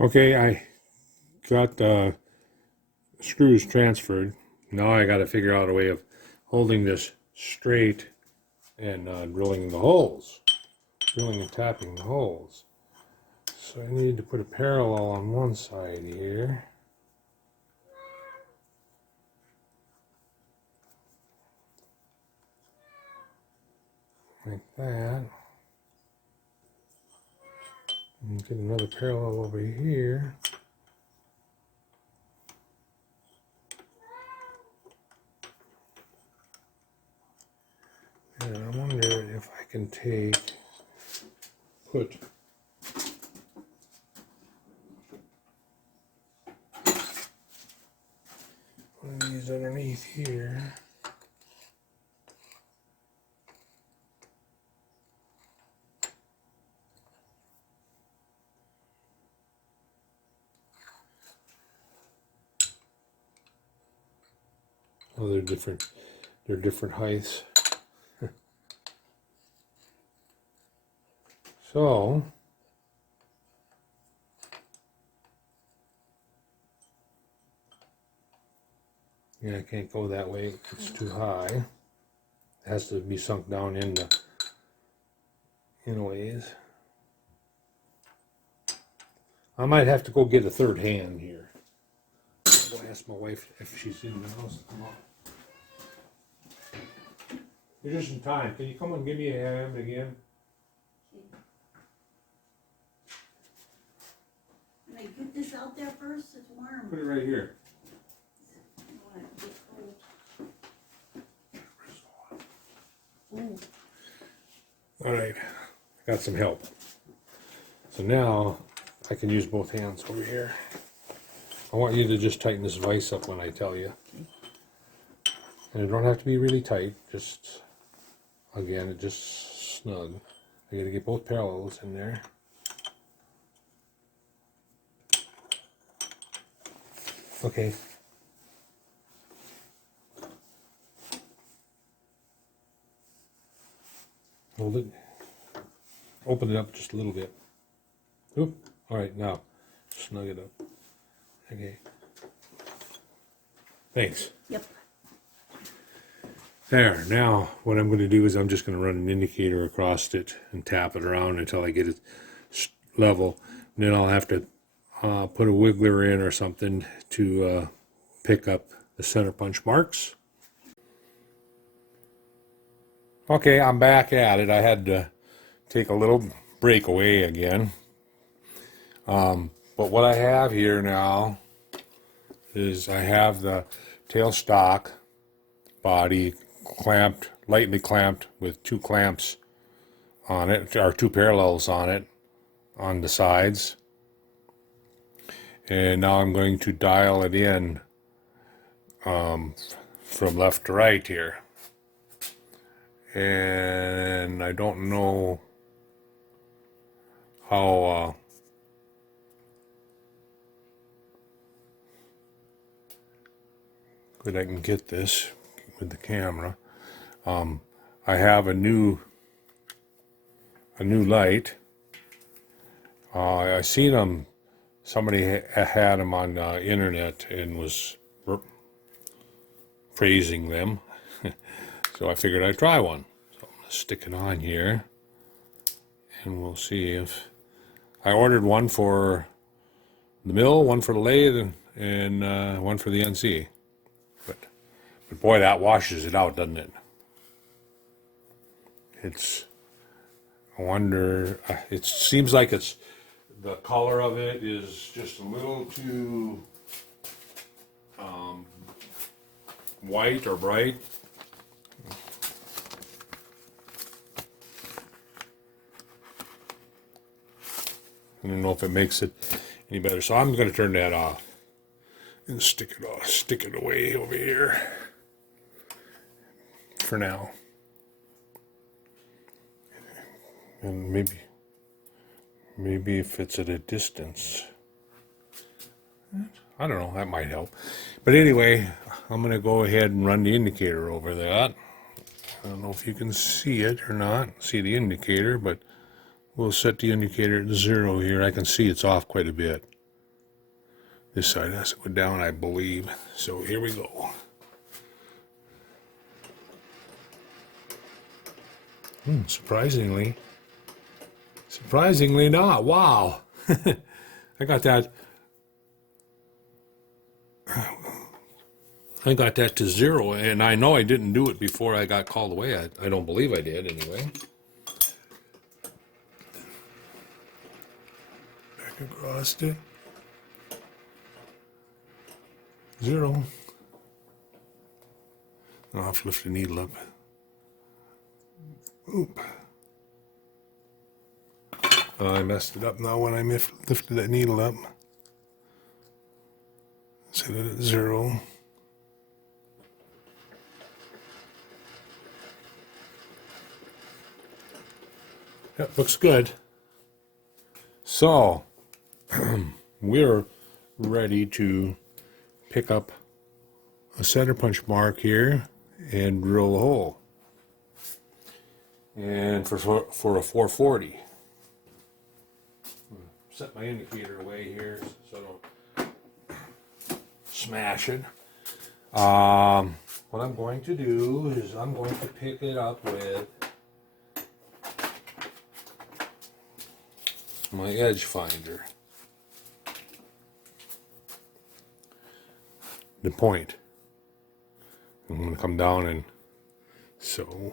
Okay, I got the screws transferred. Now I got to figure out a way of holding this straight and drilling the holes, drilling and tapping the holes. So I need to put a parallel on one side here. Like that. And get another parallel over here. And I wonder if I can put one of these underneath here. Oh, they're different. They're different heights. So yeah, I can't go that way. It's too high. It has to be sunk down in ways. I might have to go get a third hand here. I'll ask my wife if she's in the house to come up. You're just in time. Can you come and give me a hand again? Can I get this out there first? It's warm. Put it right here. I don't want it to get cold. Ooh. All right, I got some help. So now I can use both hands over here. I want you to just tighten this vise up when I tell you. Okay. And it don't have to be really tight, just, again, it just snug. I gotta get both parallels in there. Okay. Hold it. Open it up just a little bit. Oop. All right, now snug it up. Okay. Thanks. Yep. There. Now what I'm going to do is I'm just going to run an indicator across it and tap it around until I get it level. And then I'll have to put a wiggler in or something to pick up the center punch marks. Okay, I'm back at it. I had to take a little break away again. But what I have here now is I have the tailstock body clamped, lightly clamped with two clamps on it, or two parallels on it, on the sides. And now I'm going to dial it in from left to right here. And I don't know how good I can get this with the camera. I have a new light. I seen them. Somebody had them on the internet and was praising them. So I figured I'd try one. So I'm gonna stick it on here, and we'll see if I ordered one for the mill, one for the lathe, and one for the NC. But boy, that washes it out, doesn't it? I wonder, it seems like the color of it is just a little too white or bright. I don't know if it makes it any better, so I'm going to turn that off and stick it away over here for now. And maybe if it's at a distance, I don't know, that might help. But anyway, I'm going to go ahead and run the indicator over that. I don't know if you can see it or not, see the indicator, but we'll set the indicator at 0 here. I can see it's off quite a bit. This side has to go down, I believe. So here we go. Surprisingly not. Wow. I got that. I got that to 0, and I know I didn't do it before I got called away. I don't believe I did anyway. Back across it. 0. I'll have to lift the needle up. Oop. I messed it up now when I lifted that needle up. Set it at 0. That looks good. So, we're ready to pick up a center punch mark here and drill a hole. And for a 440. Set my indicator away here so I don't smash it. What I'm going to do is I'm going to pick it up with my edge finder. The point. I'm going to come down and so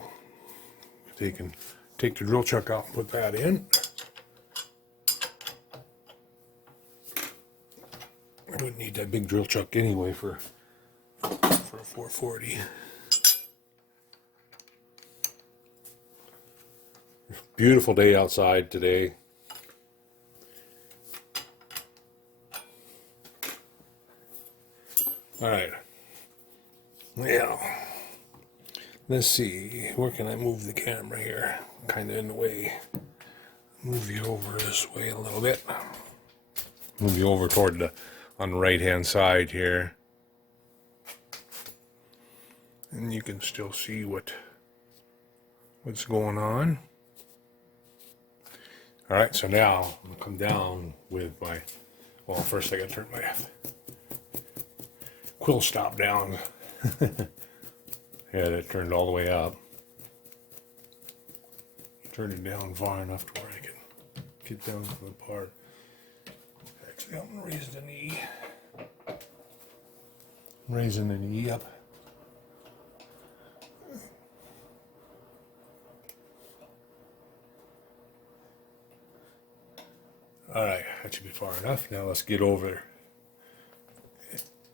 take the drill chuck out and put that in. I wouldn't need that big drill chuck anyway for a 440. Beautiful day outside today. All right. Now, let's see. Where can I move the camera here? Kind of in the way. Move you over this way a little bit. Move you over toward on the right hand side here. And you can still see what's going on. All right, so now I'm gonna come down with my, well, first I gotta turn my quill stop down. Yeah, that turned all the way up. Turn it down far enough to where I can get down to the part. Actually, I'm gonna raise the knee. I'm raising the knee up. All right, that should be far enough. Now let's get over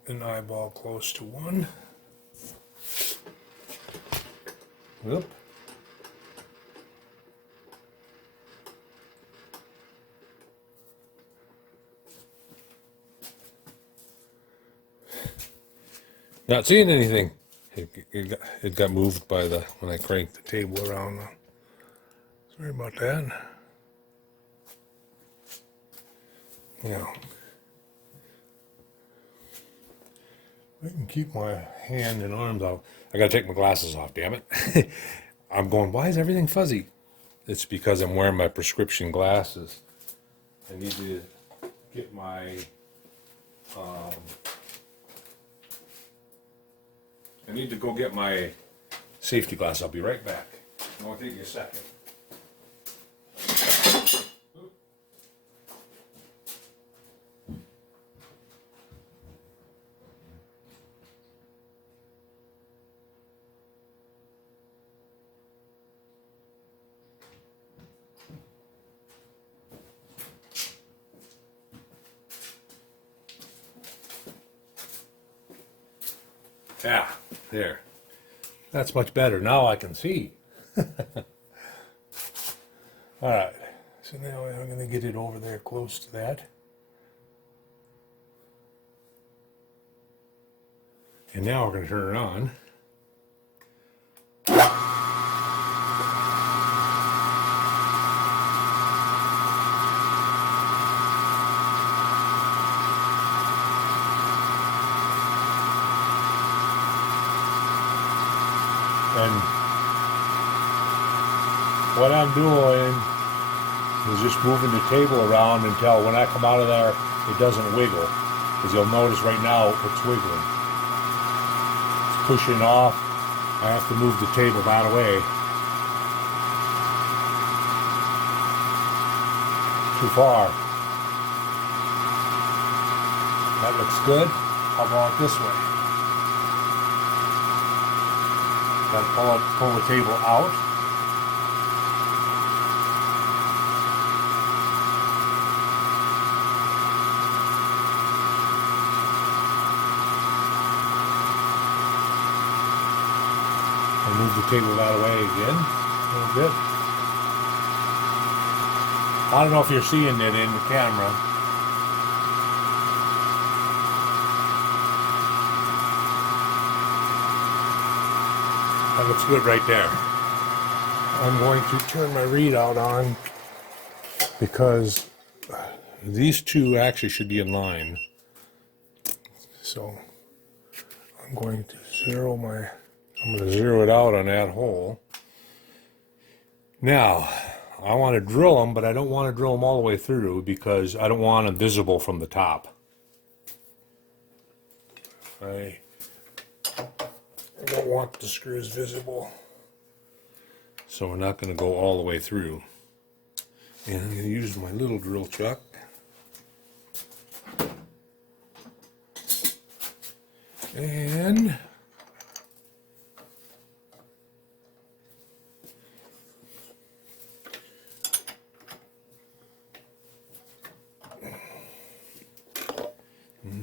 an eyeball close to 1. Whoop. Not seeing anything. It got moved by when I cranked the table around. Sorry about that. Yeah. I can keep my hand and arms out. I gotta take my glasses off, damn it. I'm going, why is everything fuzzy? It's because I'm wearing my prescription glasses. I need to get my I need to go get my safety glass. I'll be right back. It won't take you a second. Yeah, there. That's much better. Now I can see. All right. So now I'm going to get it over there close to that. And now we're going to turn it on. And what I'm doing is just moving the table around until when I come out of there, it doesn't wiggle. because you'll notice right now it's wiggling. It's pushing off. I have to move the table that way. Too far. That looks good. How about this way? Gotta pull the table out. And move the table that way again a little bit. I don't know if you're seeing it in the camera. That looks good right there. I'm going to turn my readout on because these two actually should be in line. So I'm going to zero it out on that hole. Now, I want to drill them, but I don't want to drill them all the way through because I don't want them visible from the top. I don't want the screws visible. So we're not going to go all the way through. And I'm going to use my little drill chuck. And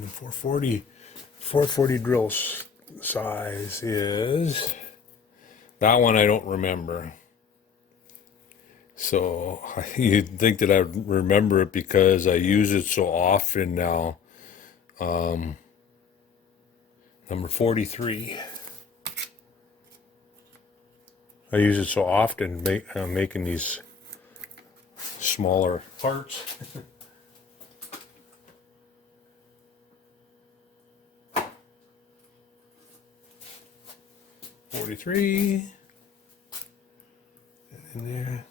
the 440 drill size is, that one I don't remember. So you'd think that I'd remember it because I use it so often now. Number 43. I use it so often making these smaller parts. 43. And in there.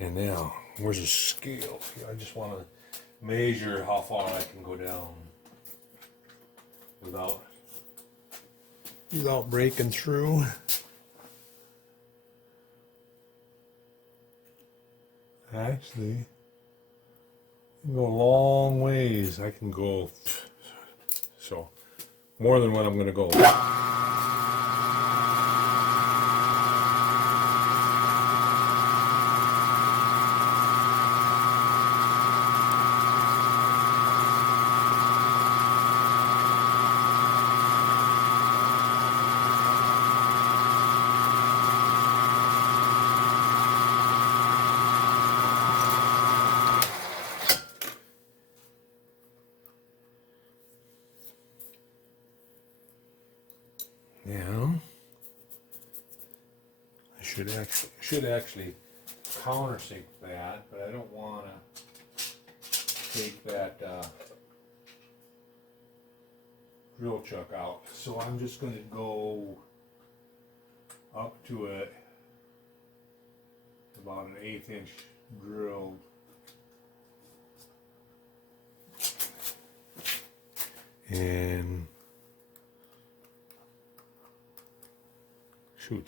And now, where's the scale? I just want to measure how far I can go down without breaking through. Actually, I can go a long ways. I can go, so more than what I'm going to go. Now, I should actually countersink that, but I don't want to take that drill chuck out. So I'm just going to go up to it about an 1/8 inch drill. And shoot,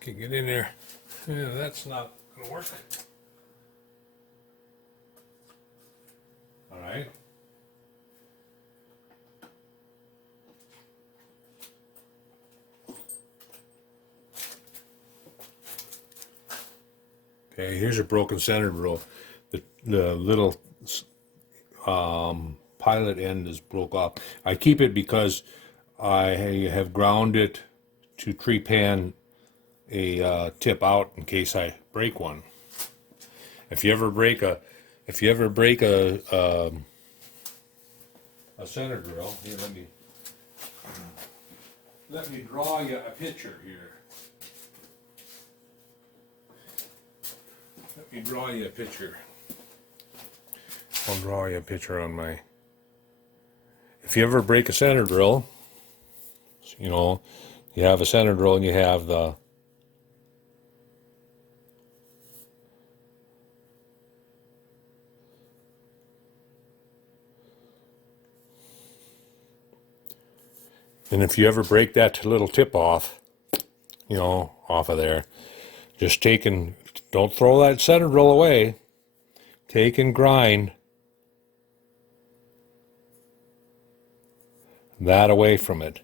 can't get in there. Yeah, that's not gonna work. All right. Okay, here's a broken center drill. The little pilot end is broke off. I keep it because I have ground it to trepan a tip out in case I break one. If you ever break a center drill, here, let me draw you a picture here. Let me draw you a picture. I'll draw you a picture on my. If you ever break a center drill, you know, you have a center drill and you have And if you ever break that little tip off, you know, off of there, just take and don't throw that center drill away. Take and grind that away from it.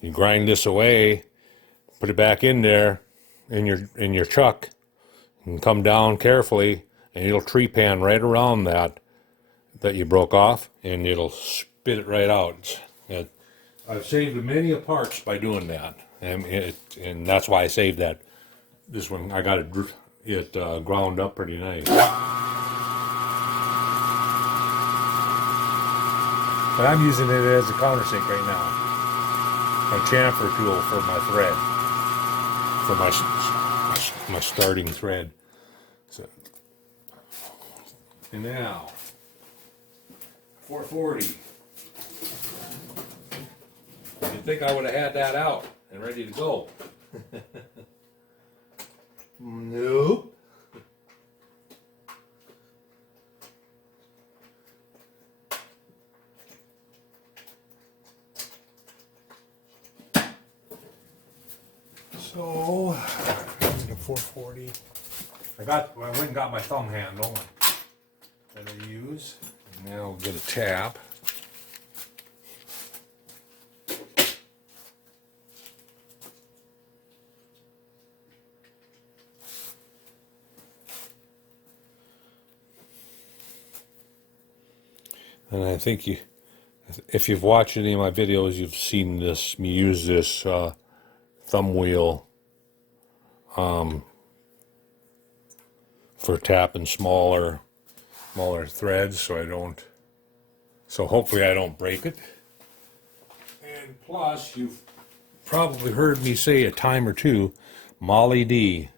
You grind this away, put it back in there in your chuck, and come down carefully, and it'll tree pan right around that you broke off, and it'll spit it right out. I've saved many a parts by doing that, and that's why I saved that. This one I got it ground up pretty nice. But I'm using it as a countersink right now. My chamfer tool for my thread, for my starting thread. So, and now 440. You'd think I would have had that out and ready to go. Nope. So, 440. I went and got my thumb handle that I use. Now we'll get a tap. And I think if you've watched any of my videos, you've seen me use this thumb wheel for tapping smaller threads, so hopefully I don't break it. And plus, you've probably heard me say a time or two, Molly D.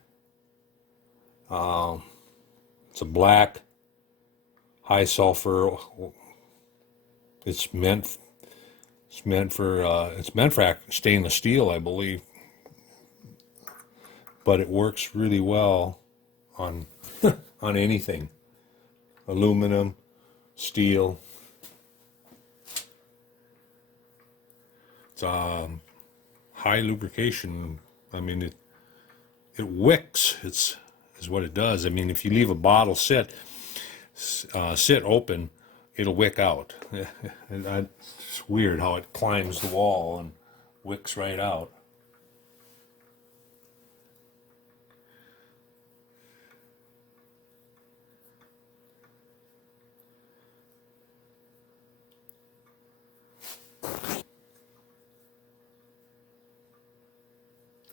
It's a black, high sulfur. It's meant for stainless steel, I believe, but it works really well on on anything, aluminum, steel. It's high lubrication. I mean, it wicks. Is what it does. I mean, if you leave a bottle sit open, it'll wick out. And it's weird how it climbs the wall and wicks right out.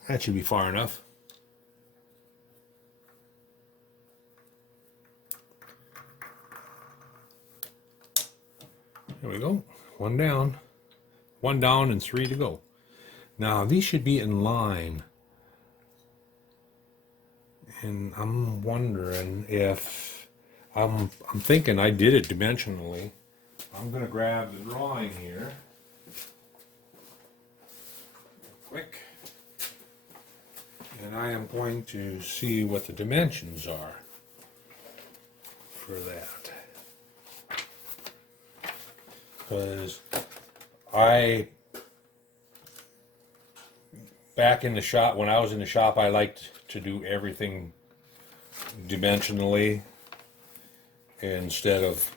That should be far enough. There we go. One down and 3 to go. Now these should be in line. And I'm wondering if I'm thinking I did it dimensionally. I'm gonna grab the drawing here. Quick. And I am going to see what the dimensions are for that. Because back in the shop, when I was in the shop, I liked to do everything dimensionally instead of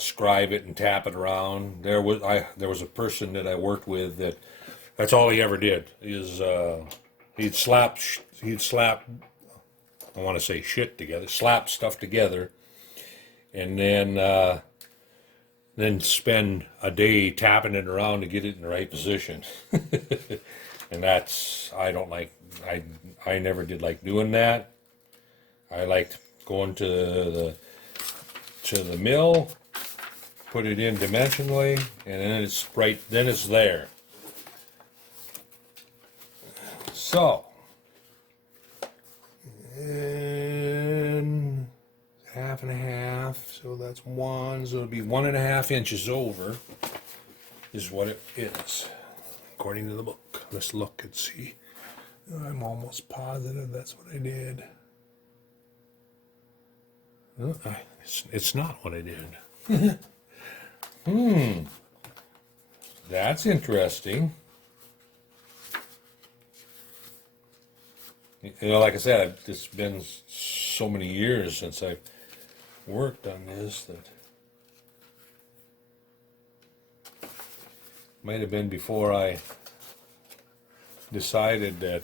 scribe it and tap it around. There was a person that I worked with that's all he ever did is he'd slap I want to say shit together, slap stuff together, and then spend a day tapping it around to get it in the right position. And that's, I don't like, I never did like doing that. I liked going to the mill, put it in dimensionally, and then it's there. So, and half and a half, so that's 1, so it'll be 1.5 inches over is what it is, according to the book. Let's look and see. I'm almost positive that's what I did. Oh, it's not what I did. That's interesting. You know, like I said, it's been so many years since I've worked on this that might have been before I decided that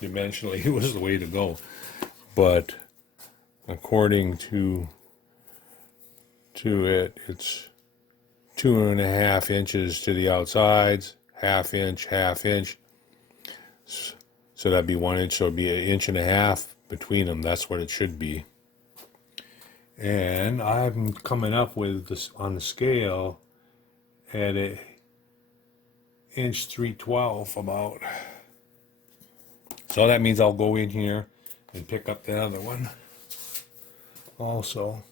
dimensionally it was the way to go. But according to it, it's 2.5 inches to the outsides, half inch, half inch. So that'd be 1 inch, so it'd be 1.5 inches between them. That's what it should be. And I'm coming up with this on the scale at a inch 3/12 about. So that means I'll go in here and pick up the other one also.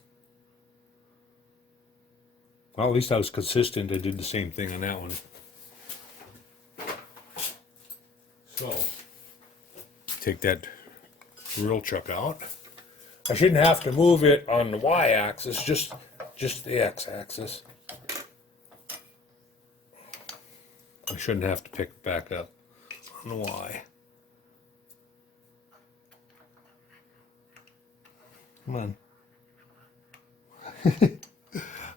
Well, at least I was consistent. I did the same thing on that one. So, take that drill chuck out. I shouldn't have to move it on the y-axis, just the x-axis. I shouldn't have to pick it back up on the y. Come on.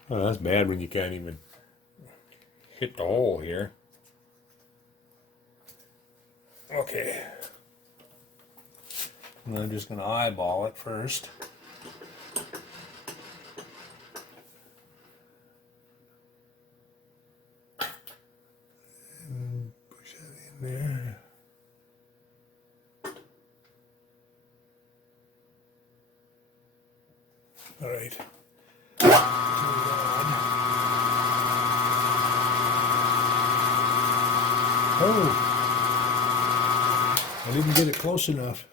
Oh, that's bad when you can't even hit the hole here. Okay. And I'm just going to eyeball it first. And push that in there. All right. Oh, I didn't get it close enough.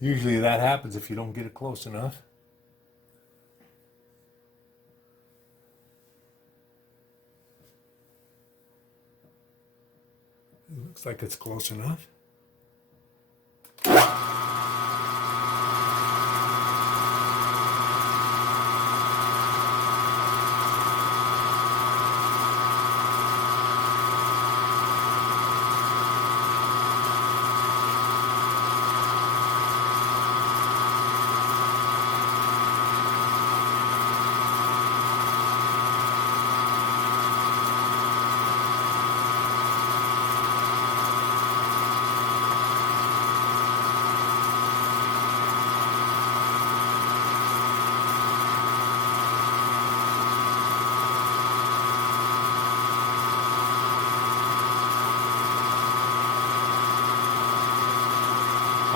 Usually that happens if you don't get it close enough. It looks like it's close enough.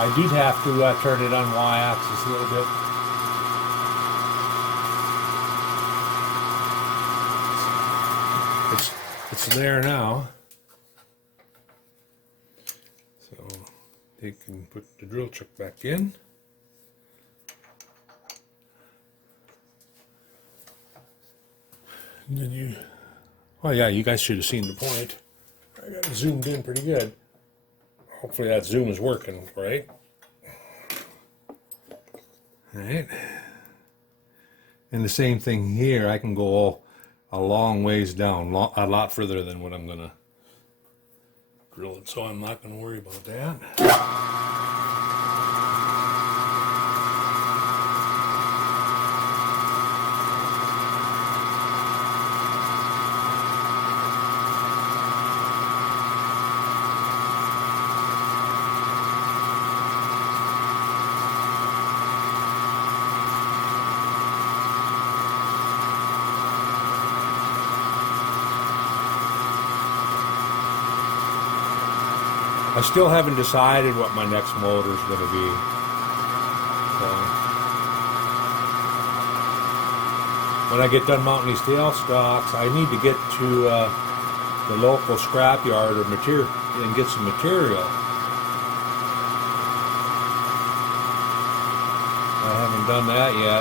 I did have to turn it on y-axis a little bit. It's there now. So you can put the drill chuck back in. And then you, oh yeah, you guys should have seen the point. I got it zoomed in pretty good. Hopefully that zoom is working, right? All right. And the same thing here, I can go a long ways down, a lot further than what I'm gonna drill it, so I'm not gonna worry about that. I still haven't decided what my next motor is going to be. So, when I get done mounting these tail stocks, I need to get to the local scrapyard or material and get some material. I haven't done that yet.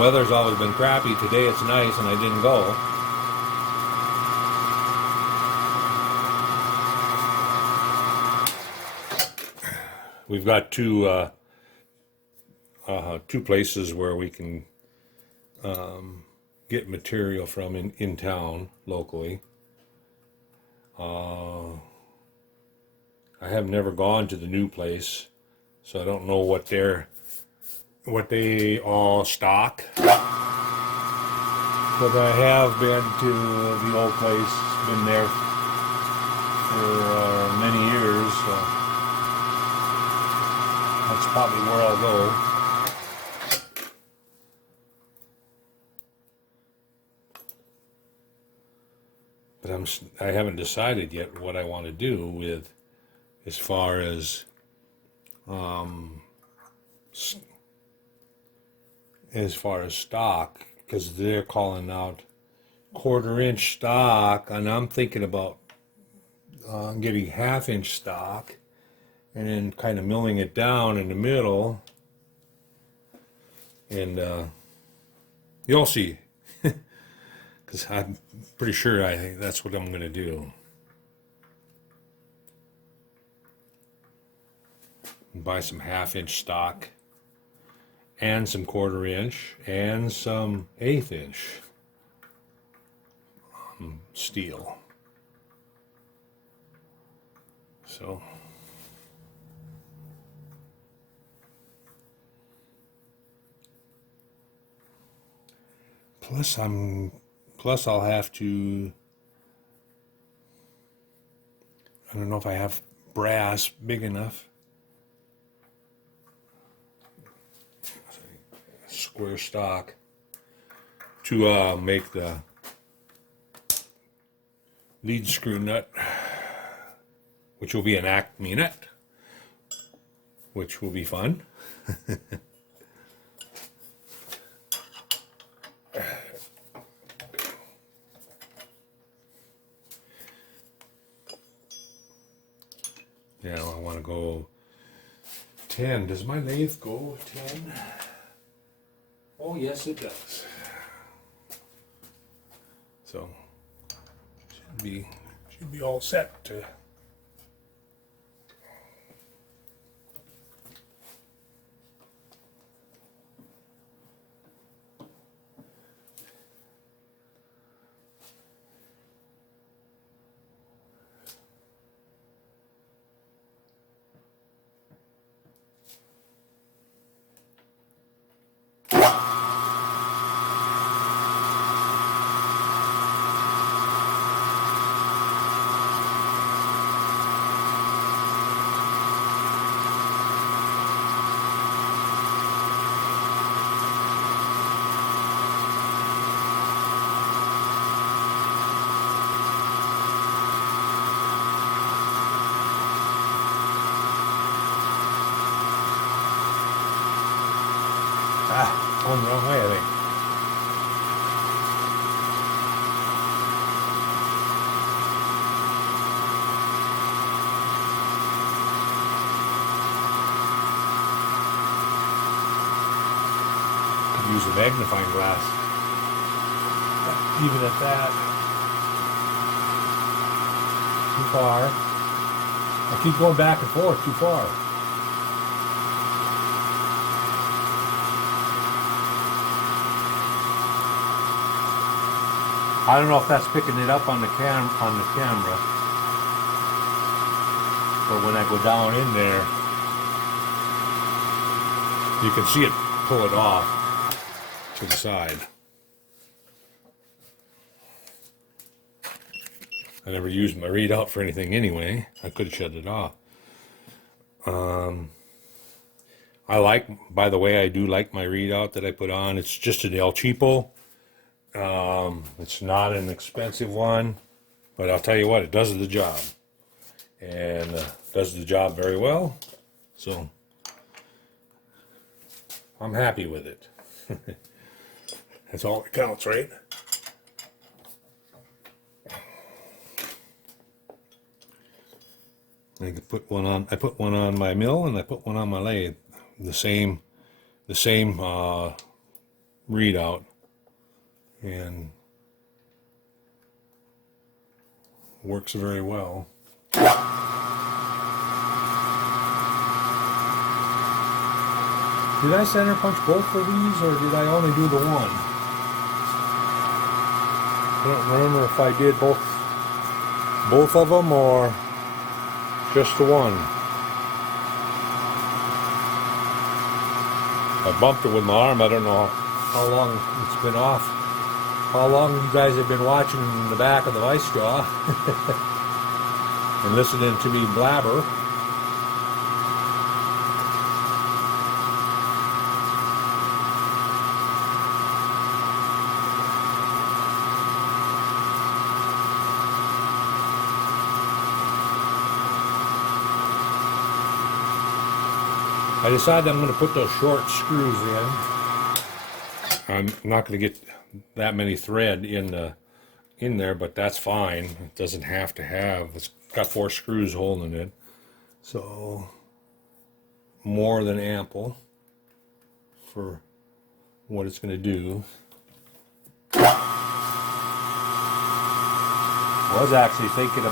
Weather's always been crappy. Today it's nice and I didn't go. We've got two places where we can get material from in town locally. I have never gone to the new place, so I don't know what they all stock. But I have been to the old place. Been there for many years. So that's probably where I'll go. But I haven't decided yet what I want to do with as far as stock, because they're calling out 1/4 inch stock, and I'm thinking about getting 1/2 inch stock and then kind of milling it down in the middle, and you'll see. Because I'm pretty sure I think that's what I'm going to do. Buy some 1/2 inch stock and some 1/4 inch and some 1/8 inch steel. So plus I'll have to, I don't know if I have brass big enough. Square stock to make the lead screw nut, which will be an Acme nut, which will be fun. Yeah, I want to go 10. Does my lathe go 10? Oh, yes, it does. So, should be all set to. Going the wrong way, I think. Could use a magnifying glass. Even at that. Too far. I keep going back and forth too far. I don't know if that's picking it up on the camera, but when I go down in there, you can see it pull it off to the side. I never used my readout for anything anyway. I could have shut it off. By the way, I do like my readout that I put on. It's just an El Cheapo. It's not an expensive one, but I'll tell you what, it does the job, and does the job very well, so I'm happy with it. That's all that counts, right? I put one on my mill, and I put one on my lathe, the same readout. And works very well. Did I center punch both of these, or did I only do the one? I don't remember if I did both of them or just the one. I bumped it with my arm. I don't know how long it's been off. How long you guys have been watching the back of the vice jaw and listening to me blabber. I decided I'm going to put those short screws in. I'm not going to get that many thread in there, but that's fine. It doesn't have to have. It's got 4 screws holding it, so more than ample for what it's going to do. I was actually thinking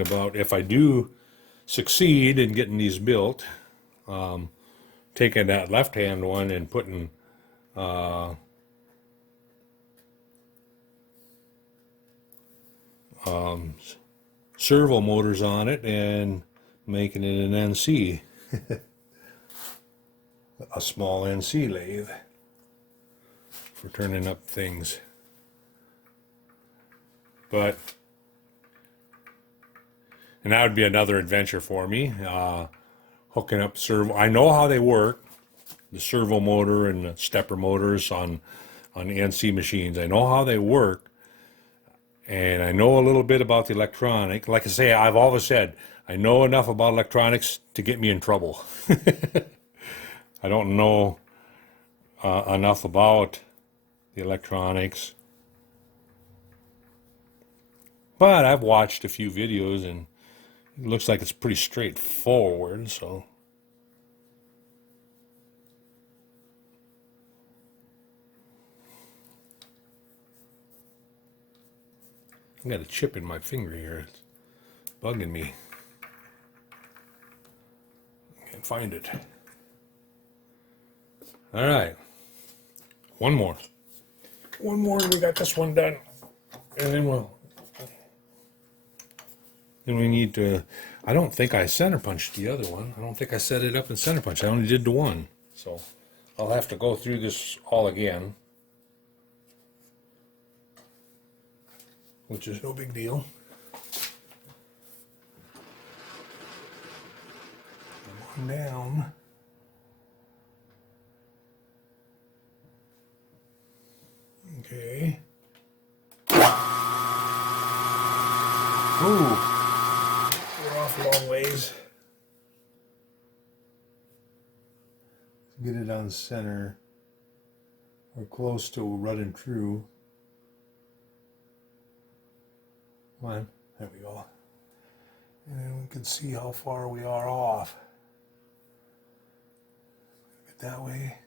about if I do succeed in getting these built, taking that left-hand one and putting servo motors on it and making it an NC, a small NC lathe for turning up things. And that would be another adventure for me, hooking up servo. I know how they work, the servo motor and the stepper motors on NC machines. I know how they work, and I know a little bit about the electronic. Like I say, I've always said, I know enough about electronics to get me in trouble. I don't know enough about the electronics, but I've watched a few videos and it looks like it's pretty straightforward, so. I got a chip in my finger here. It's bugging me. Can't find it. All right. One more. One more, and we got this one done. And then we need to, I don't think I center punched the other one. I don't think I set it up in center punch. I only did the one. So I'll have to go through this all again, which is no big deal. Come on down. Okay. Ooh. We're off a long ways. Get it on center. We're close to running true. Come on. There we go. And then we can see how far we are off. Get that way.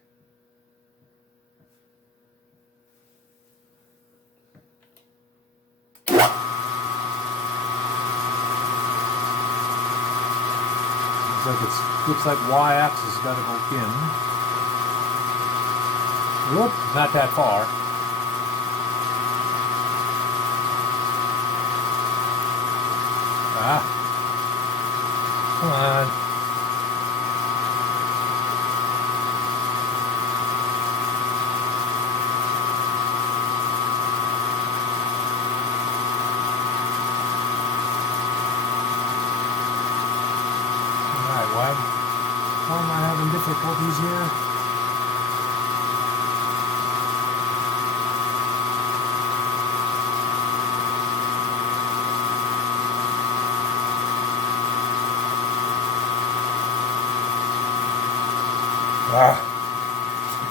Looks like y-axis has got to go in. Whoop, not that far. Ah, come on. Why am I having difficulties here?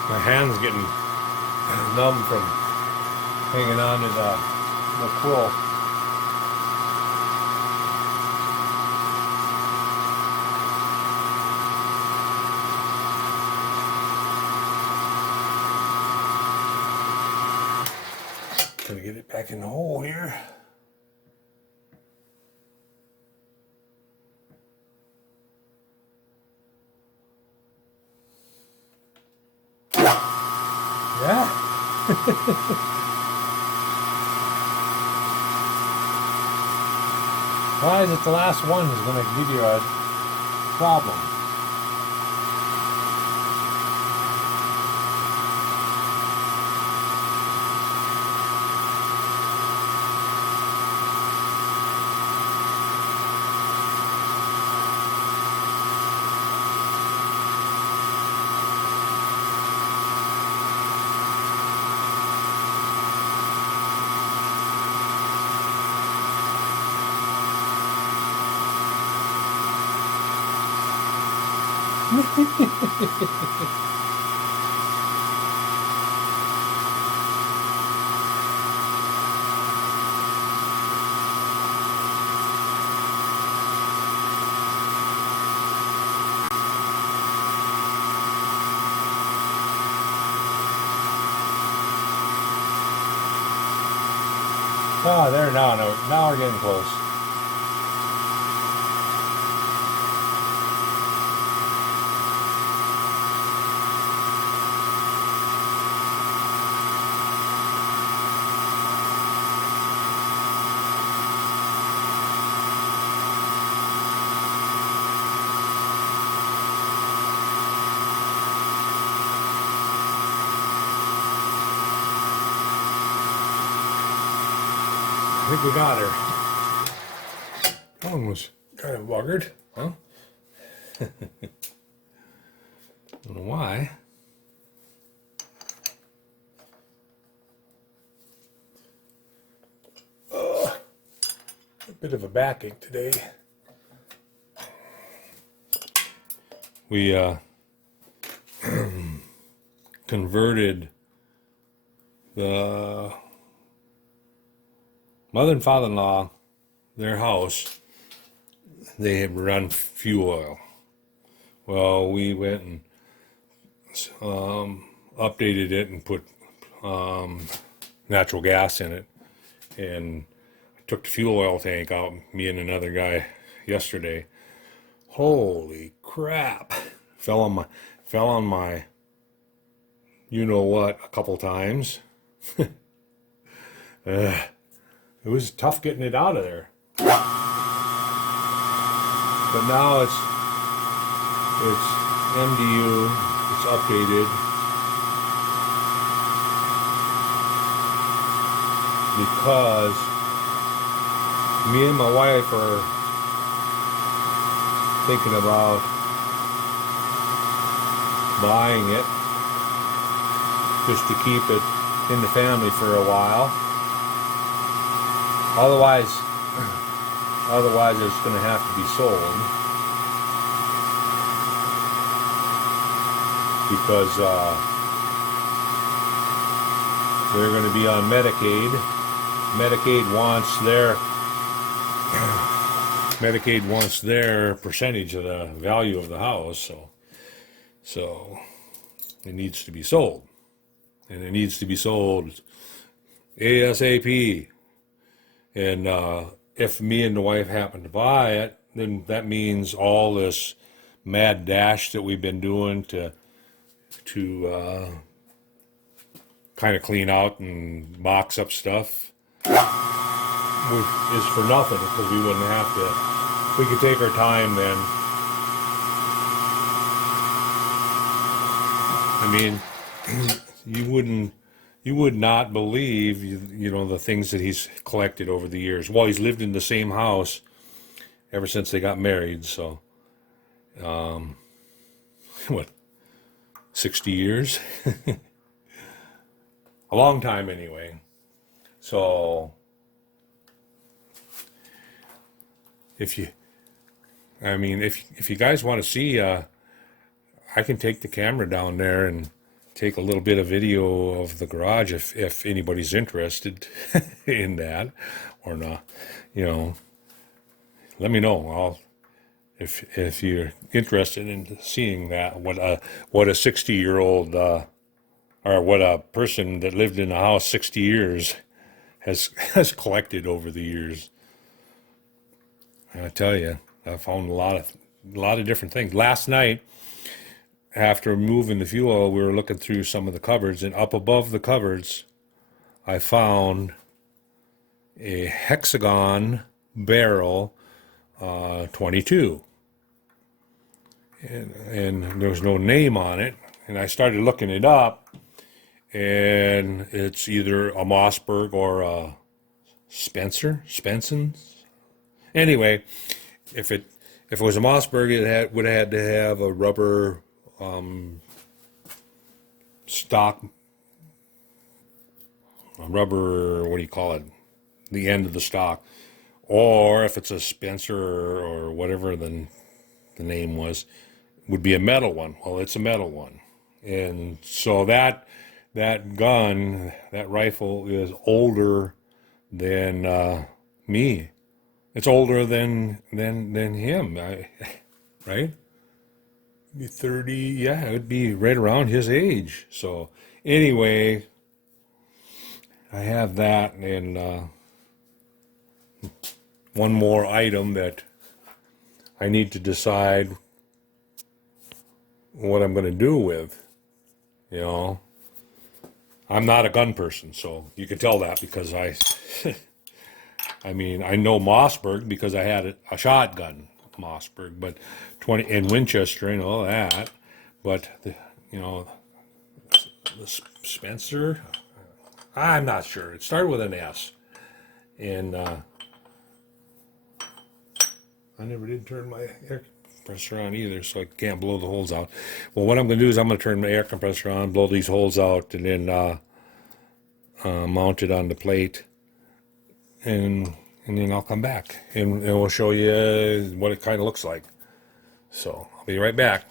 My hand's getting numb from hanging on to the quill. Gonna get it back in the hole here. Yeah. Why is it the last one is going to give you a problem? Oh, there now. Now we're getting close. I think we got her. That one was kind of buggered, huh? I don't know why. A bit of a backache today. We converted the mother and father-in-law, their house. They had run fuel oil. Well, we went and updated it and put natural gas in it, and I took the fuel oil tank out. Me and another guy yesterday. Holy crap! Fell on my, you know what, a couple times. It was tough getting it out of there. But now it's MDU, it's updated. Because me and my wife are thinking about buying it just to keep it in the family for a while. Otherwise it's going to have to be sold, because they're going to be on Medicaid. Medicaid wants their percentage of the value of the house, so it needs to be sold, and it needs to be sold ASAP. And if me and the wife happen to buy it, then that means all this mad dash that we've been doing to kind of clean out and box up stuff is for nothing, because we wouldn't have to. We could take our time then. I mean, you would not believe, you know, the things that he's collected over the years. Well, he's lived in the same house ever since they got married, so what, 60 years? A long time anyway. So if you guys want to see, I can take the camera down there and take a little bit of video of the garage if anybody's interested in that or not. You know, let me know. If you're interested in seeing that, what a 60-year-old or what a person that lived in a house 60 years has collected over the years. I tell you, I found a lot of different things. Last night after moving the fuel oil, we were looking through some of the cupboards, and up above the cupboards, I found a hexagon barrel 22. And there was no name on it. And I started looking it up, and it's either a Mossberg or a Svensson. Anyway, if it was a Mossberg, would have had to have a rubber stock, a rubber, what do you call it? The end of the stock. Or if it's a Spencer or whatever the name was, would be a metal one. Well, it's a metal one. And so that gun, that rifle is older than me. It's older than him, right? Be 30, yeah, it would be right around his age. So anyway, I have that, and one more item that I need to decide what I'm going to do with. You know, I'm not a gun person, so you can tell that because I mean, I know Mossberg because I had a shotgun Mossberg, but 20 in Winchester and all that. But you know, the Spencer, I'm not sure. It started with an S, and I never did turn my air compressor on either, so I can't blow the holes out. Well, what I'm going to do is I'm going to turn the air compressor on, blow these holes out, and then mount it on the plate, and then I'll come back and we'll show you what it kind of looks like. So I'll be right back.